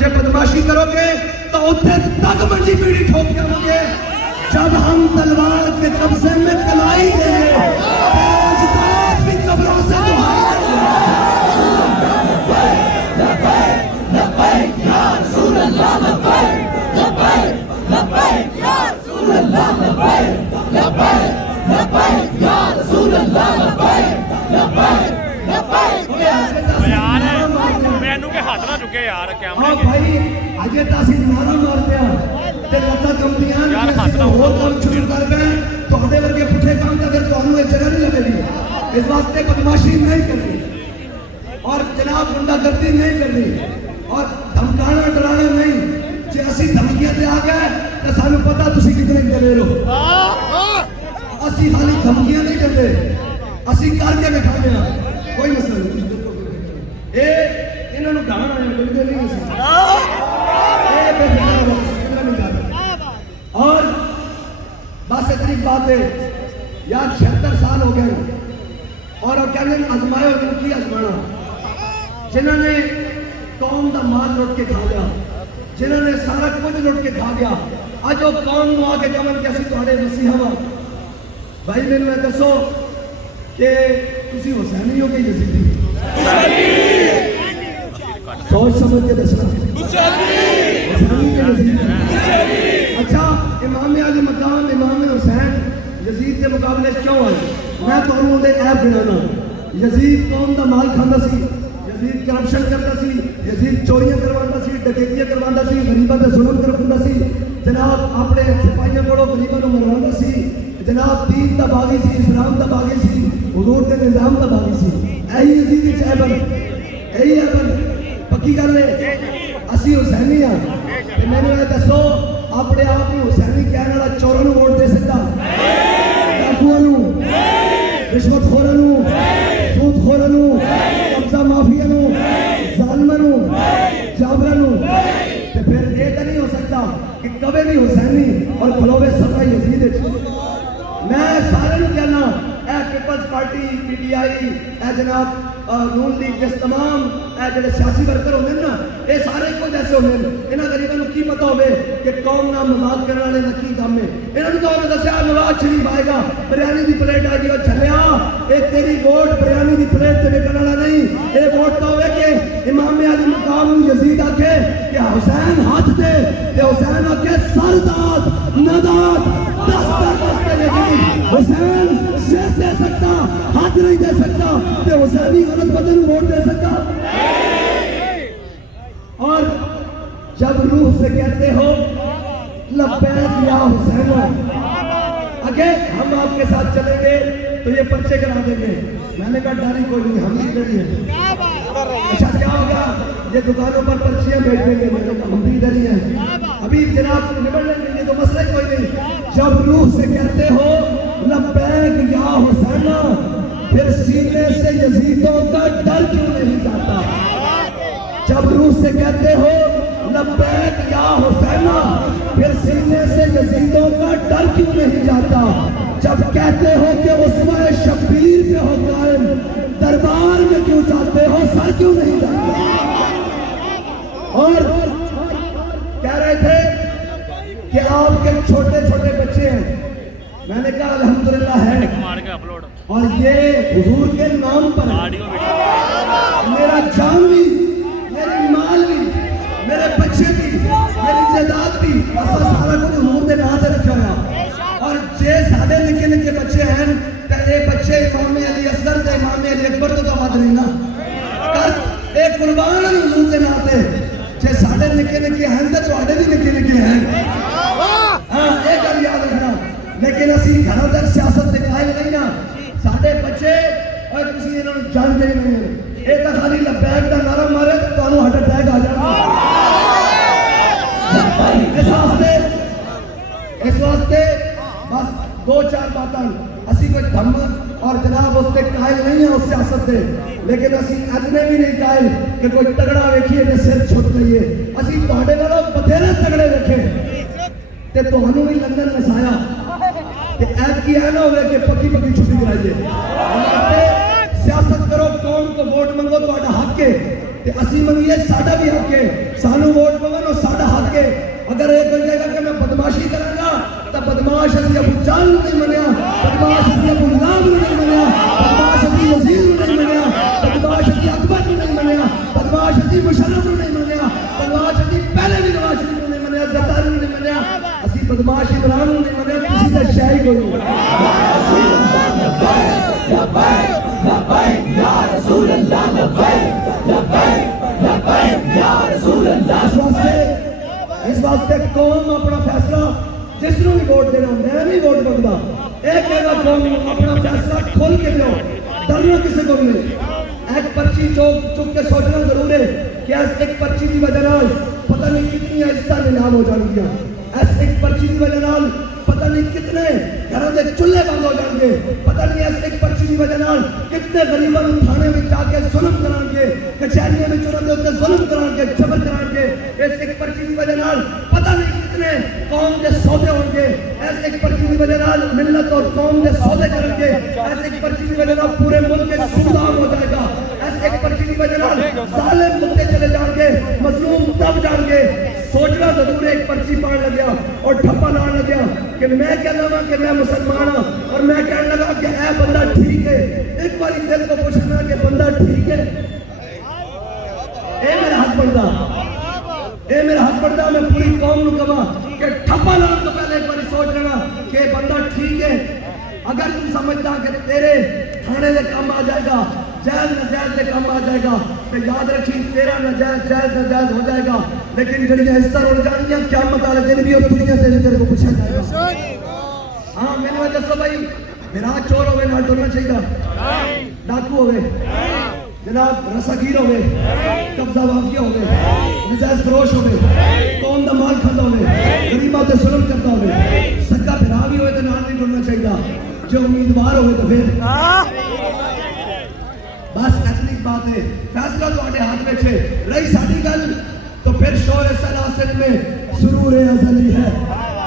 جب بدماشی کرو گے تو اتنے تک منجی پیڑھی ٹھوک کے آؤ گے. جب ہم تلوار کے قبضے میں کلائی دیں گے تیرے اجداد بھی قبروں سے دعائیں دیں گے. لبیک لبیک یا رسول اللہ لبیک لبیک لبیک یا رسول اللہ لبیک لبیک لبیک یا رسول اللہ لبیک لبیک لبیک. یار مینوں کے ہاتھ نہ چکے یار کیا ہاں بھائی اجے تاسی نعرہ مارتے ہیں تے لتا کمپنیاں ہور کام شروع کر گئے تہاڈے ورگے پٹھے کام تے پھر تانوں یہ جگہ نہیں لگے گی. اس واسطے بدماشی نہیں کرنی اور جناب گنڈا گردی نہیں کرنی اور دھمکانا ڈرانا نہیں. جے اسی دھمکیاں تے آ گئے تے سانوں پتہ تسی کتنے دلیر ہو. اسی خالی دھمکیاں نہیں دیندے اسی کر کے دکھانے ہاں. کوئی مسئلہ نہیں. اے انہاں نوں ڈھانا ہے نہیں اسی اے بے فکر ہو نہیں کرنا. اور بس اتنی بات ہے یار 76 سال ہو گئے اور اب کہنے آزمائے انہوں کی آزمانا جنہوں نے قوم دا مال لوٹ کے کھا لیا جنہوں نے سارا کچھ لوٹ کے کھا گیا آج وہ قوم نو آگے کمن کیسی تہاڈے مسیحا وا. بھائی میں نے دسو کہ تسی حسینی ہو کہ یزیدی؟ سوچ سمجھ کے دسنا. اچھا امام علی مقام امام حسین یزید کے مقابلے کیوں آئے؟ میں تمہیں دے عیب گنانا. یزید قوم دا مال کھانا سی, یزید کرپشن کرتا سی, یزید چوریاں کرواتا سی, ڈکیتیاں کرواتا سی, غریباں تے ظلم کرواتا سی, جناب اپنے سپاہیاں کولوں غریباں نوں مرواتا سی, جناب دین دا باغی سی, اسلام دا باغی سی, حضور دے نظام دا باغی سی. یہی یزید وچ عیب یہی عیب پکی گل ہے. اسی حسینی ہاں تے مینوں یہ دسو اپنے آپ کو حسینی کہنے والا چوراں نوں ووٹ دے سکدا؟ ڈاکوؤں نوں, رشوت خوراں نوں, سود خوراں نوں, قبضہ مافیا نوں, ظالماں نوں, جابراں نوں؟ تے پھر یہ تو نہیں ہو سکتا کہ کبھی بھی حسینی اور کھلوے سفا یزید وچ. میں سارے نوں کہنا اے people's party P T I اے جناب نون لیگ کے تمام اے جڑے سیاسی ورکر ہوندے نا اے سارے کو جیسے ہوندے نے. انہاں غریباں نوں کی پتہ ہوے کہ قوم نال مذاق کرن والے دا کی کام ہے. انہاں نوں تو دسیا نواز شریف آئے گا بریانی دی پلیٹ آ گئی, اور چلیا اے تیری ووٹ بریانی دی پلیٹ تے وکن والا نہیں. اے ووٹ تو ہوے کہ امام علی مقام نوں یزید آکھے کہ حسین ہاتھ دے تے حسین آکھے سر داد نداد دست یزید. حسین سر دے سکتا ہاتھ نہیں دے سکتا تے حسینی غلط بندے نوں ووٹ دے سکتا. اور جب روح سے کہتے ہو لبیک یا حسین اگے ہم آپ کے ساتھ چلیں گے تو یہ پرچے کرا دیں گے. میں نے کہا ڈاری کوئی نہیں, ہم بھی ادھر ہی ہیں. اچھا کیا ہوگا یہ دکانوں پر پرچیاں بیچ دیں گے, میں نے کہا ہم بھی ادھر ہی ہیں. ابھی جناب نبڑ لیں گے تو مسئلہ کوئی نہیں. جب روح سے کہتے ہو لبیک یا حسین پھر سینے سے یزیدوں کا ڈر کیوں نہیں جاتا؟ جب روح سے کہتے ہو لبیک یا حسین پھر سینے سے یزیدوں کا ڈر کیوں نہیں جاتا؟ جب کہتے ہو کہ اسوہ شبیر پہ ہو قائم دربار میں کیوں جاتے ہو سر کیوں نہیں جاتا؟ اور کہہ رہے تھے کہ آپ کے چھوٹے چھوٹے بچے ہیں. میں نے کہا الحمدللہ ہے اور یہ حضور کے نام پر ہے. میرا جان بھی میری مال بھی میرے بچے بھی میری جائیداد بھی سارا کچھ حضور کے نام سے رکھا ہوا. اور جے سارے نکے نکے بچے ہیں تو یہ بچے امام علی اصغر تے امام علی اکبر تو مت نہیں نا کر اے قربان حضور کے نام سے. جے سارے نکے نکے ہیں تو تواڈے بھی نکے نکے ہیں. ہاں یہ گل یاد رکھنا. لیکن اسی گھر تک سیاست کے قائل نہیں نا. سارے بچے اور کسی انہوں نے جانتے نہیں ہیں. یہ تو خالی لبیک کا نعرہ مارے تو تمہیں ہارٹ اٹیک آ جانا. اس واسطے بس دو چار باتاں اسی کوئی دھمک اور جناب اس کے قائل نہیں ہیں اس سیاست سے. لیکن اسی اتنے بھی نہیں قائل کہ کوئی تگڑا ویکھیے تے سر چھٹ جائیے. اسی تہاڈے نالوں بتھیرے تگڑے ویکھے تے تہانوں بھی لندن نسایا تے ایت کی ہے نہ ہوئے کہ پکی پکی چھٹی کرائیے. سیاست کرو قوم کو ووٹ منگو تہاڈا حق ہے تے اسی منگیے ساڈا بھی حق ہے. سانوں ووٹ بدماش عمران نے منے کسی کا شاہی کو نہیں لبیک لبیک یا رسول اللہ لبیک لبیک لبیک یا رسول اللہ اس واسطے قوم اپنا فیصلہ جس نو بھی ووٹ دینا میں نہیں ووٹ منگتا ایک کہنا قوم اپنا فیصلہ کھول کے دو ڈرنا کسی کو نہیں ایک پرچی چک کے سوچنا ضرور ہے کہ ایک پرچی کی وجہ نال پتہ نہیں کتنی عزتاں نیلام ہو جان گیا ایک پرچی کی وجہ نال پتہ نہیں کتنے گھروں کے چولہے بند ہو جان گے پتہ نہیں ایک پرچی کی وجہ نال کتنے غریباں نوں تھانے میں جا کے ظلم کران گے کچہریاں میں چوروں دے اوتے ظلم کران گے جبر کران گے ایک پرچی کی وجہ نال پتہ نہیں کتنے قوم کے سودے ہون گے ایک پرچی کی وجہ نال ملت اور قوم کے سودے کرن گے ایک پرچی کی وجہ نال پورے ملک کے سودام ہو جائے گا ایک پرچی کی وجہ نال ظالم مکتے چلے جان گے مظلوم دب جان گے سوچنا ضرور ہے ایک پرچی پاڑ لگیا اور ٹھپا لاؤ لگیا کہ میں کہنا ہوں کہ میں مسلمان ہوں اور میں کہنے لگا کہ اے بندہ ٹھیک ہے ایک باری دل کو پوچھنا کہ بندہ ٹھیک ہے اے میرا حق بندہ اے میرا حق بندہ میں پوری قوم نو کہا کہ ٹھپا لاؤ تو پہلے ایک باری سوچ لینا کہ بندہ ٹھیک ہے اگر تم سمجھتا کہ تیرے تھانے دے کام آ جائے گا جائز نجائز دے کام آ جائے گا تو یاد رکھی تیرا نجائز جائز نجائز ہو جائے گا لیکن جڑیاں اس طرح ہو جانیاں قیامت والے دن بھی اور دنیا سے تیرے کو پوچھا جائے گا ہاں میں نے دسو بھائی میرا چور ہوئے نہ ڈرنا چاہیے ڈاکو ہوئے جناب رساگیر ہوئے قبضہ وافیہ ہوئے نجائز فروش ہوئے قوم دا مال کھاتا ہوئے غریباں تے ظلم کرتا ہوئے سکا بھرا بھی ہوئے تو نال نہیں ڈرنا چاہیے جو امیدوار ہوئے تو پھر بس اتنی بات ہے فیصلہ تو آٹے ہاتھ میں چھے رہی ساڑھی گل تو پھر شور سلاسل میں سرور ازلی ہے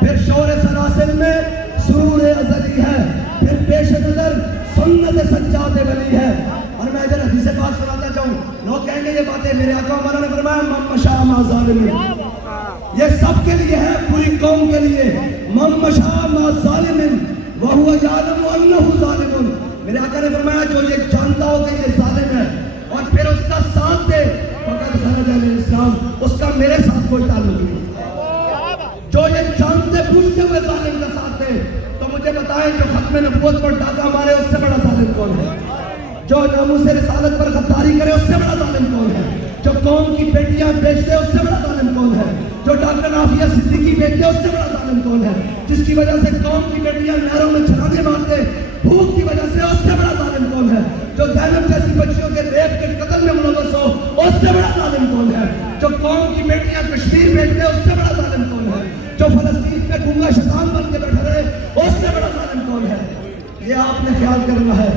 پھر شور سلاسل میں سرور ازلی ہے پھر پیش نظر سنت سجاد ولی ہے اور میں ادھر حدیث بات سناتا چاہوں لوگ کہیں گے یہ باتیں میرے آقا ہمارا نے فرمایا من مشاء ما ظالم یہ سب کے لیے ہے پوری قوم کے لیے من مشاء ما ظالم وہو یعلم انہ ظالم میرے آقا نے فرمایا جو یہ جانتا ہو کہ یہ ظالم ہے اور پھر اس کا ساتھ دے فقط خرج علیہ السلام اس کا میرے ساتھ کوئی تعلق نہیں جو یہ جانتے پوچھتے ہوئے ظالم کا ساتھ دے تو مجھے بتائیں جو ختم نبوت پر ڈاکہ مارے اس سے بڑا ظالم کون ہے جو ناموس رسالت پر غداری کرے اس سے بڑا ظالم کون ہے جو قوم کی بیٹیاں بیچ دے اس سے بڑا ظالم کون ہے جو ڈاکٹر عافیہ صدیقی بیچ دے اس سے بڑا ظالم کون ہے جس کی وجہ سے قوم کی بیٹیاں نہروں میں چھلانے مارتے بھوک کی وجہ سے اس سے بڑا ظالم کون ہے جو زینب جیسی بچیوں کے ریپ کے قتل میں ملوث ہو اس سے بڑا ظالم کون ہے جو قوم کی بیٹیاں کشمیر بھیج دے اس سے بڑا ظالم کون ہے جو فلسطین میں گونگا شیطان بن کے بیٹھا رہے اس سے بڑا ظالم کون ہے یہ آپ نے خیال کرنا ہے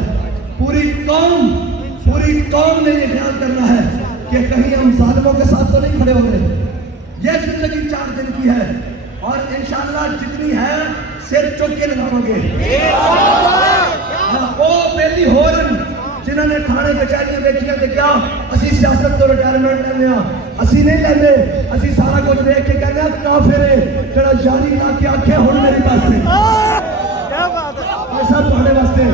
پوری قوم نے یہ خیال کرنا ہے کہ کہیں ہم ظالموں کے ساتھ تو نہیں کھڑے ہو رہے یہ زندگی 4 دن کی ہے اور انشاءاللہ جتنی ہے سر چک کے لگاؤں گے وہ پہلی ہورن جنہوں نے تھانے کچہریاں بیٹھیاں تے کیا اسی سیاست تو ریٹائرمنٹ لینے اسی نہیں لینے اسی سارا کچھ دیکھ کے کہنے کافر ہے جڑا جاری لا کے آکھے ہن میری پاس ہے کیا بات ہے ایسا تھوڑے واسطے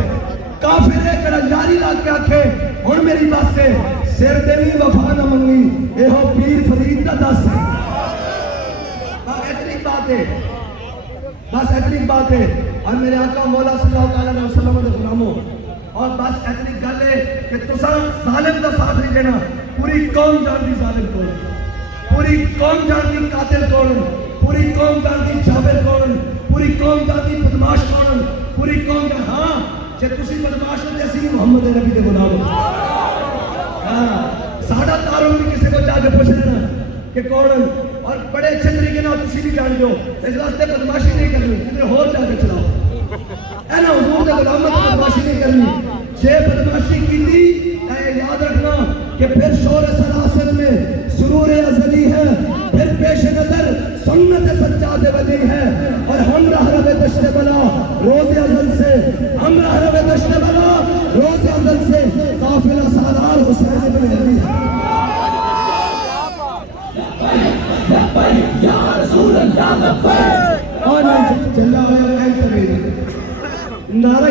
کافر ہے جڑا جاری لا کے آکھے ہن میری پاس ہے سر دیوی وفا نہ منگی اے ہو پیر فرید دا دس ہے اتنی بات ہے بس اتنی بات ہے اور میرے آقا مولا صلی اللہ علیہ وسلم دے غلاموں اور بس اتنی گل ہے کہ تساں ظالم دا ساتھ نہیں دینا پوری قوم جانتی ظالم کون پوری قوم جانتی قاتل کون پوری قوم جانتی جابر کون پوری قوم جانتی بدماش کون پوری قوم جانتی ہاں جے تسی بدماش ہو تے اسی محمد نبی دے غلام ہاں ساڈا تعارف بھی کسی کو جا کے پوچھ لینا کہ کون اور بڑے اچھے طریقے نال تسی بھی جان دو اس واسطے بدماشی نہیں کرنی کدھر ہور جا کے چلاؤ اے نا حضور دے غلامت بدماشی نہیں کرنی جے بدماشی کیتی اے یاد رکھنا کہ پھر شور سلاسل میں سرور ازلی ہے پھر پیش نظر سنت سجاد ولی ہے اور ہم راہ رو دشت بلا روز ازل سے ہم راہ رو دشت بلا روز ازل سے قافلہ سالار حسین بن علی ہے یا رسول اللہ لبیک اور جلا ہوا ہے کبھی نعرہ